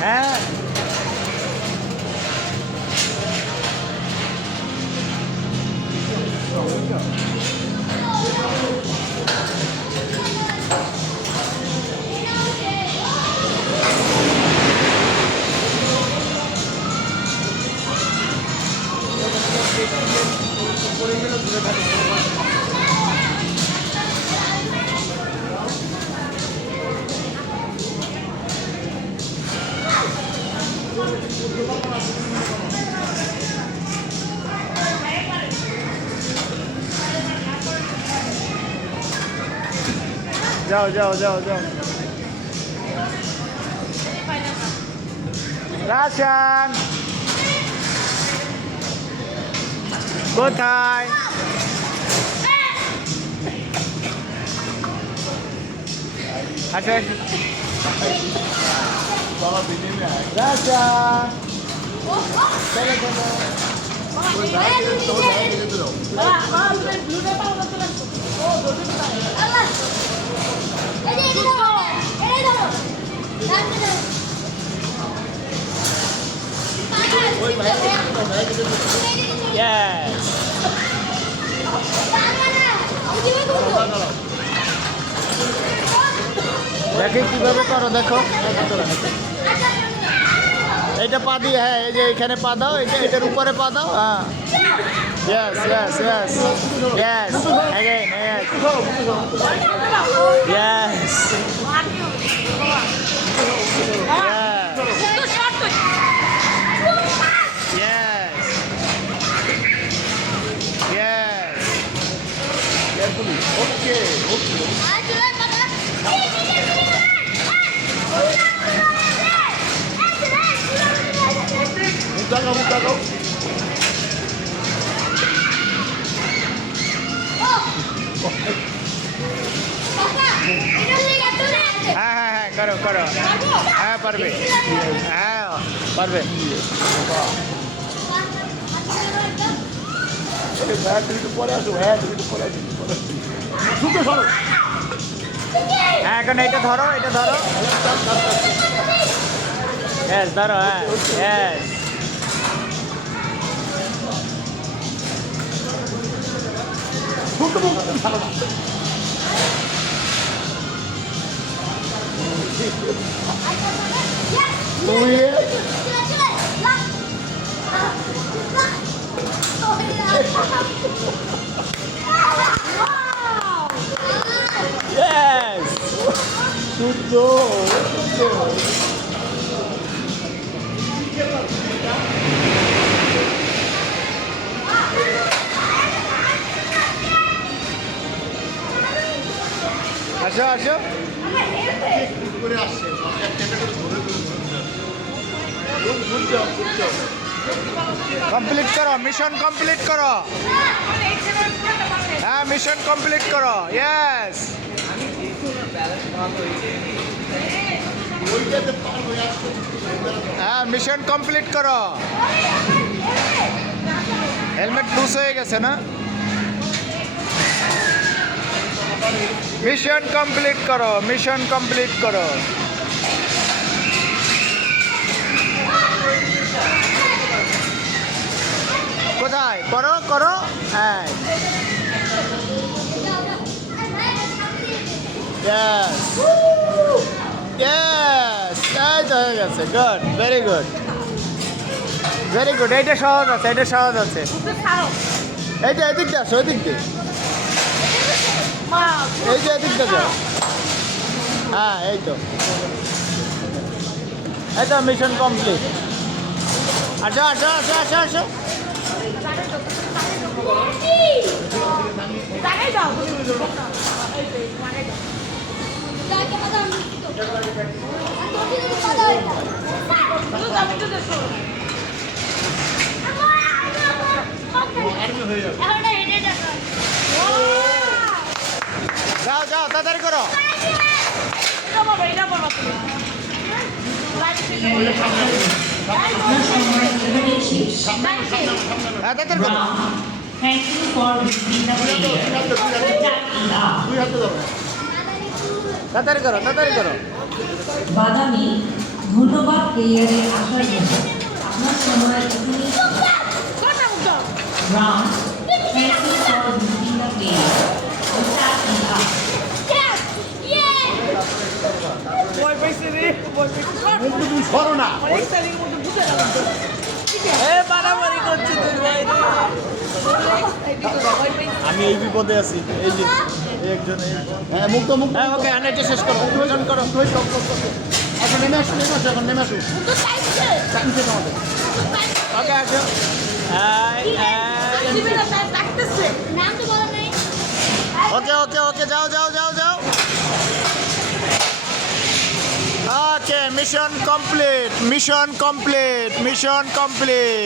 হ্যাঁ যাও যাও যাও যাও রাশান কোথায় আচ্ছা রাশান চলো Yes. দেখে কিভাবে করো দেখো এইটা পা দিয়ে হ্যাঁ এই যে এখানে পা দাও এটার উপরে পা দাও হ্যাঁ yes yes yes yes again yes yes Okay, okay. Mutago. হ্যাঁ করো হ্যাঁ পারবে হ্যাঁ পারবে হ্যাঁ এখন এটা ধরো Yes, ধরো হ্যাঁ yes Yes! Good goal! আসো কমপ্লিট করো মিশন কমপ্লিট করো হ্যাঁ মিশন কমপ্লিট করো ইয়েস হ্যাঁ মিশন কমপ্লিট করো হেলমেট লুজ হয়ে গেছে না মিশন কমপ্লিট করো কোথায় করো হ্যাঁ Yes. Yes. এই তো হয়ে গেছে গুড ভেরি গুড এইটা সহজ আছে এইটা এদিক দিয়ে আসো এদিক দিয়ে এই যে এদিক দিয়ে যাও হ্যাঁ এই তো মিশন কমপ্লিট আসো যাও তাড়াতাড়ি করো Thank you for visiting the video. তাড়াতাড়ি করো বাদামি ধন্যবাদ কেরিয়ারে আসার জন্য আপনার সময় এখানে Ram thank you for visiting the place ভয় পাইছে রে ভয় পাইছে তুমি সরো না অনেক তারিখ মতো বুঝে গেলাম তো এ বাড়াবাড়ি করছে তুই ভাই রে ভয় পাইছে আমি এই বিপদে আছি এই যে এই একজন হ্যাঁ মুক্ত মুক্ত হ্যাঁ ওকে এটা শেষ করো প্রয়োজন করো এখন নেমে আসো এখন নেমে আসো ওকে আসো ওকে ওকে ওকে যাও যাও যাও যাও okay mission complete mission complete mission complete